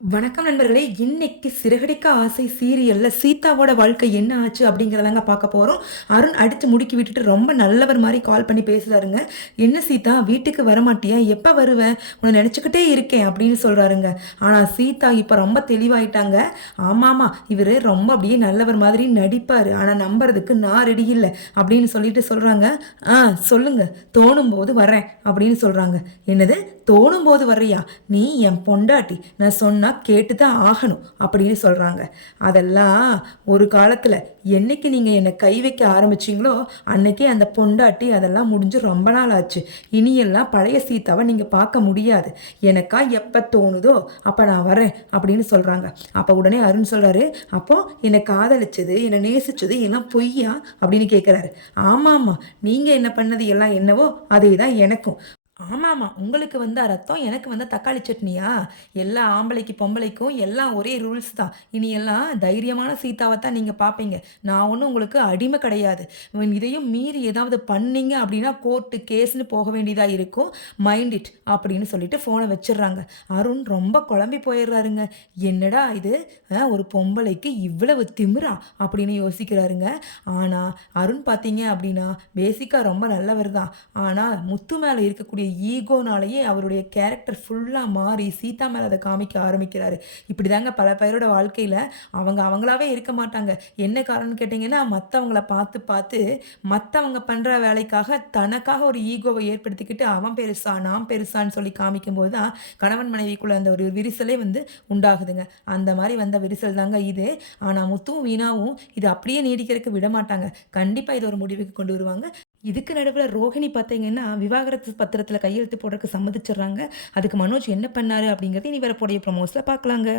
வணக்கம் நண்பர்களே! இன்னைக்கு சிறகடிக்க ஆசை சீரியல்ல சீதாவோட வாழ்க்கை என்ன ஆச்சு அப்படிங்கிறதாங்க பார்க்க போறோம். அருண் அடிச்சு முடுக்கி விட்டுட்டு ரொம்ப நல்லவர் மாரி கால் பண்ணி பேசுறாருங்க. "என்ன சீதா வீட்டுக்கு வரமாட்டியா? எப்ப வருவ? உன்ன நெனச்சுக்கிட்டே இருக்கேன்" அப்படின்னு சொல்றாருங்க. ஆனா சீதா இப்ப ரொம்ப தெளிவாயிட்டாங்க. ஆமாமா, இவரு ரொம்ப அப்படியே நல்லவர் மாதிரி நடிப்பாரு. ஆனா நம்புறதுக்கு நான் ரெடி இல்ல அப்படின்னு சொல்லிட்டு சொல்றாங்க. "ஆ சொல்லுங்க. தோணும்போது வரேன்" அப்படின்னு சொல்றாங்க. "என்னது? தோணும்போது வர்றியா? நீ என் பொண்டாட்டி. நான் சொன்னா கேட்டுதான் ஆகணும்" அப்படின்னு சொல்றாங்க. அதெல்லாம் ஒரு காலத்துல என்னைக்கு நீங்க என்ன கை வைக்க ஆரம்பிச்சீங்களோ அன்னைக்கே அந்த பொண்டாட்டி அதெல்லாம் முடிஞ்சு ரொம்ப நாள் ஆச்சு. இனியெல்லாம் பழைய சீதாவை நீங்க பார்க்க முடியாது. எனக்கா எப்ப தோணுதோ அப்ப நான் வரேன் அப்படின்னு சொல்றாங்க. அப்ப உடனே அருண் சொல்றாரு, அப்போ என்னை காதலிச்சது, என்னை நேசிச்சது எல்லாம் பொய்யா அப்படின்னு கேட்கிறாரு. ஆமாமா, நீங்க என்ன பண்ணது எல்லாம் என்னவோ அதே தான் எனக்கும். ஆமாமா. உங்களுக்கு வந்தா ரத்தம், எனக்கு வந்தா தக்காளி சட்னியா? எல்லா ஆம்பளைக்கு, பொம்பளைக்கும் எல்லாம் ஒரே ரூல்ஸ் தான். இனி எல்லாம் தைரியமான சீதாவ தான் நீங்க பார்ப்பீங்க. நான் ஒண்ணும் உங்களுக்கு அடிமை கிடையாது. இதையும் மீறி ஏதாவது பண்ணீங்க அப்படின்னா, கோர்ட்டு, கேஸ்ன்னு போக வேண்டியதா இருக்கும். மைண்ட் இட் அப்படின்னு சொல்லிட்டு ஃபோன வச்சுர்றாங்க. அருண் ரொம்ப குழம்பி போயிடுறாருங்க. என்னடா இது! ஒரு பொம்பளைக்கு இவ்வளவு திமிரா? அப்படின்னு யோசிக்கிறாருங்க. ஆனா, அருண் பார்த்தீங்க அப்படின்னா, பேசிக்கா ரொம்ப நல்லவர் தான். ஆனா, முத்து மேல இருக்கக்கூடிய ஈகோனாலேயே அவருடைய கேரக்டர் ஃபுல்லா மாறி சீதா மேல அத காமிக்க ஆரம்பிக்கிறாரு. இப்படிதாங்க பல பேரோட வாழ்க்கையில அவங்க அவங்களாவே இருக்க மாட்டாங்க. என்ன காரணம்னு கேட்டீங்கன்னா, மத்தவங்கள பார்த்து பார்த்து மத்தவங்க பண்ற வேலைக்காக தனக்காக ஒரு ஈகோவ ஏற்படுத்திக்கிட்டு அவன் பெருசா, நான் பெருசான்னு சொல்லி காமிக்கும்போது தான் கணவன் மனைவிக்குள்ள அந்த ஒரு விரிசலே உண்டாகுதுங்க. அந்த மாரி வந்த விரிசல் தாங்க இது. ஆனா முத்துவும், வீணாவும் இது அப்படியே நீடிக்கிறதுக்கு விடமாட்டாங்க. கண்டிப்பா இத ஒரு முடிவுக்கு கொண்டு வருவாங்க. இதுக்கு நடுவுல ரோஹிணி பார்த்தீங்கன்னா, விவாகரத்து பத்திரத்தில கையெழுத்து போடுறதுக்கு சம்மதிச்சுடுறாங்க. அதுக்கு மனோஜ் என்ன பண்ணாரு அப்படிங்கிறத இனி வரக்கூடிய ப்ரமோஸ்ல பார்க்கலாங்க.